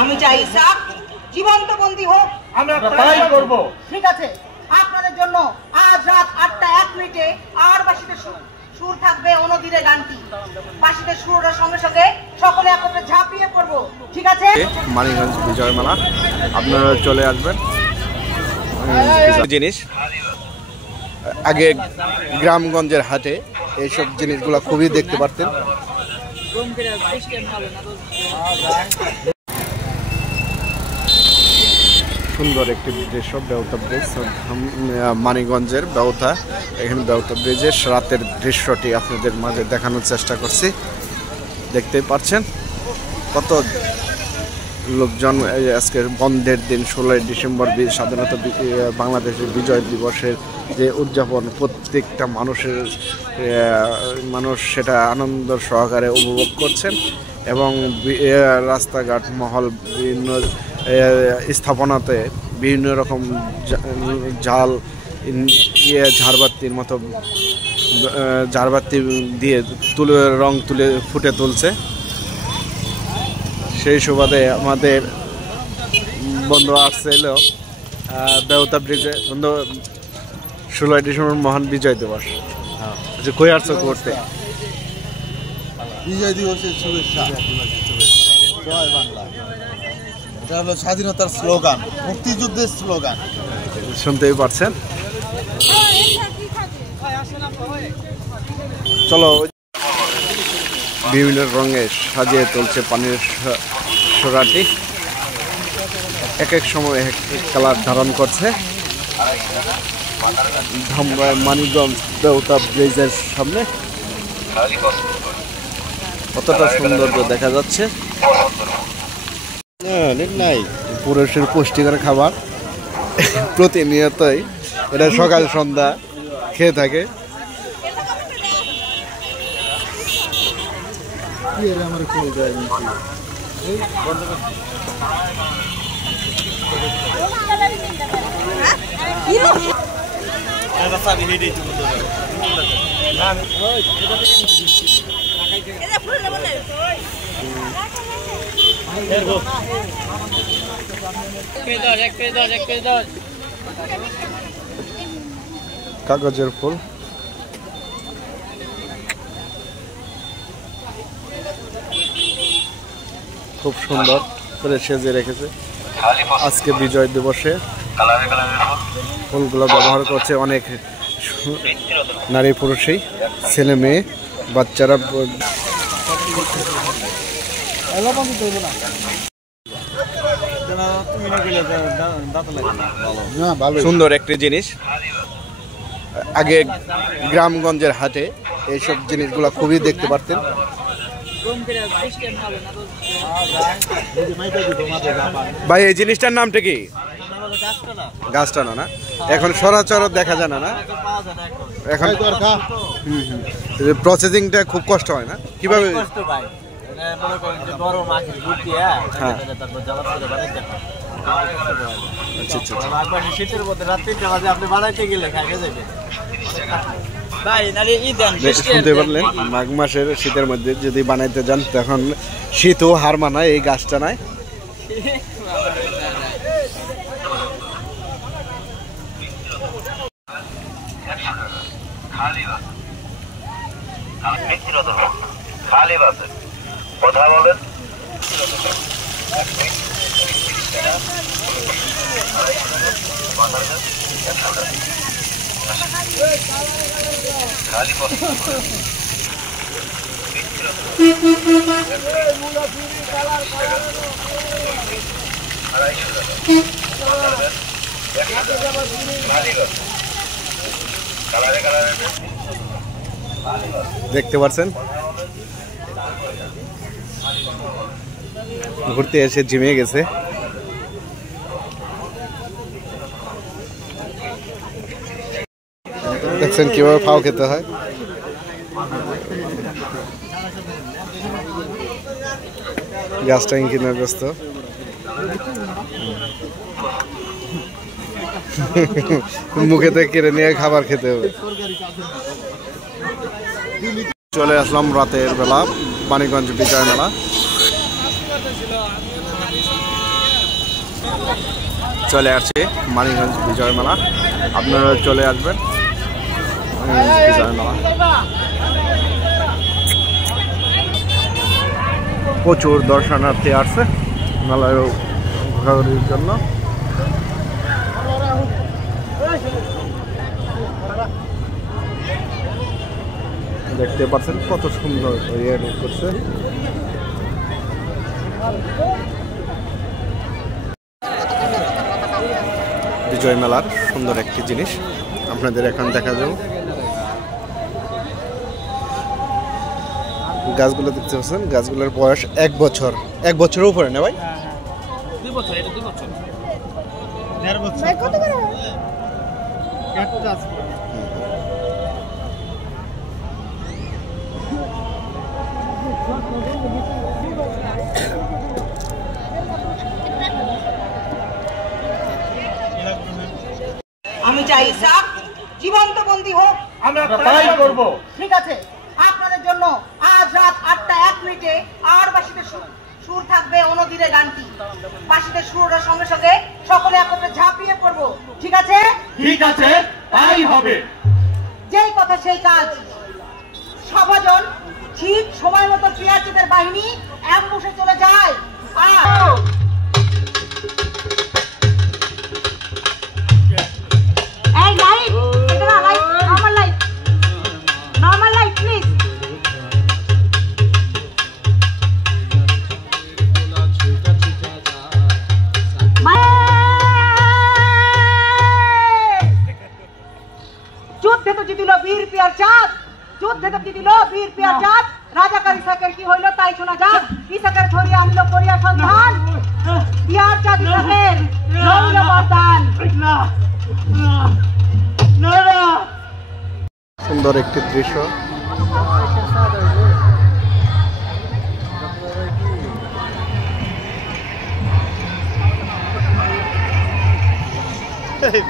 আমি চাই ইসাক জীবন্ত বন্দী হোক। আমরা তাই করব। ঠিক আছে, আপনাদের জন্য আজ রাত 8:01 আর বাঁশিতে সুর থাকবে অনধিরে গানটি। বাঁশিতে সুরের সঙ্গে সঙ্গে সকলে একত্রে ঝাঁপিয়ে পড়ব। ঠিক আছে? মানিকগঞ্জ বিজয় মেলা আপনারা চলে আসবেন। জিনিস আগে গ্রামগঞ্জের হাটে এইসব জিনিসগুলো খুবই দেখতে পারতেন। সুন্দর একটি দৃশ্য বেউতা ব্রিজ, মানিকগঞ্জের বেউতা। এখানে বেউতা ব্রিজের রাতের দৃশ্যটি আপনাদের মাঝে দেখানোর চেষ্টা করছি। দেখতেই পাচ্ছেন কত লোকজন। আজকের বন্ধের দিন 16 ডিসেম্বর স্বাধীনতা বাংলাদেশের বিজয় দিবসের যে উদযাপন, প্রত্যেকটা মানুষ সেটা আনন্দ সহকারে উপভোগ করছেন এবং রাস্তাঘাট মহল বিভিন্ন স্থাপনাতে বিভিন্ন রকম জাল ঝাড়বাতির মতো ঝাড়বাতি দিয়ে রং তুলে ফুটে তুলছে। সেই সুবাদে আমাদের বন্ধু আসছিল বেউতা ব্রিজে। বন্ধু 16 ডিসেম্বর মহান বিজয় দিবস, কই আসছো করতে? বিজয় দিবসের শুভেচ্ছা। জয় বাংলা, এটা হলো স্বাধীনতার স্লোগান, মুক্তিযুদ্ধের স্লোগান। শুনতেই পারছেন। চলো, বিভিন্ন রঙে সাজিয়ে তুলছে পানির সোরাটি, এক এক সময় এক এক কালার ধারণ করছে। মানিকগঞ্জ বেউতা ব্রিজের সামনে কতটা সৌন্দর্য দেখা যাচ্ছে। নাই পুরুষের পুষ্টিকর খাবার প্রতিনিয়তই এটা সকাল সন্ধ্যা খেয়ে থাকে। কাগজের ফুল, খুব সুন্দর করে সেজে রেখেছে। আজকে বিজয় দিবসে ফুলগুলো ব্যবহার করছে অনেক নারী পুরুষই, ছেলে মেয়ে বাচ্চারা। সুন্দর একটি জিনিস আগে গ্রামগঞ্জের হাটে এইসব জিনিসগুলো খুবই দেখতে পারতেন। ভাই এই জিনিসটার নামটা কি? গাছটানা না? এখন সরাচর দেখা যায় না। এখন প্রসেসিংটা খুব কষ্ট হয় না? কিভাবে? শীতের মধ্যে রাত্রি আপনি বানাইতে গেলে শুনতে পারলেন, মাঘ মাসের শীতের মধ্যে যদি বানাইতে যান তখন শীতও হার মানায় এই গাছটা নাই। কথা বলেন। দেখতে পাচ্ছেন ঘুরতে এসে জিমে গেছে। দেখছেন কিভাবে ফাও খেতে হয়। গ্যাসটা কিনে ব্যস্ত। মুখেতে কেড়ে নিয়ে খাবার খেতে হবে। চলে আসলাম রাতের বেলা মানিকগঞ্জ বিজয় মেলা। চলে আসছে মানিকগঞ্জ বিজয় মেলা, আপনারা চলে আসবেন মানিকগঞ্জ বিজয় মেলা। প্রচুর দর্শনার্থী আসছে মেলায় ঘোরাঘুরির জন্য। দেখতে পাচ্ছেন কত সুন্দর করছে। বিজয় মেলার সুন্দর একটি জিনিস আপনাদের এখন দেখা যাবে। গাছগুলো দেখতে পাচ্ছেন, গাছগুলোর বয়স 1 বছর, 1 বছরের উপরে না ভাই? 2 বছর, এটা 2 বছর। 1.5 বছর। কত করে? আমি চাই ইসাক জীবন্ত বন্দী হোক। আমরা তাই করব। ঠিক আছে, আপনাদের জন্য আজ রাত 8টা 1 মিনিটে আর বাসিতে সুর থাকবে অনধীরে গানটি। বাসিতে সুরের সঙ্গে সঙ্গে সকলে একত্রে ঝাঁপিয়ে পড়বো। ঠিক আছে? ঠিক আছে, তাই হবে। যেই কথা সেই কাজ। সভাজন ঠিক সময় মতো পিয়াচিদের বাহিনী অ্যাম্বুশে চলে যায়। আর এই লাইট, এটা না light, normal light, normal light please. যুদ্ধে তো জিতিল বীর পিয়ার চাঁদ, যুদ্ধে তো জিতিল বীর পিয়ার চাঁদ। রাজাকার ইসাকের কি হইল তাই শোনা যাক। ইসাকের ধরিয়া আনলো করিয়া সন্ধান, পিয়ার চাঁদ ইসাকের রইল বরদান। সুন্দর একটি দৃশ্য। এই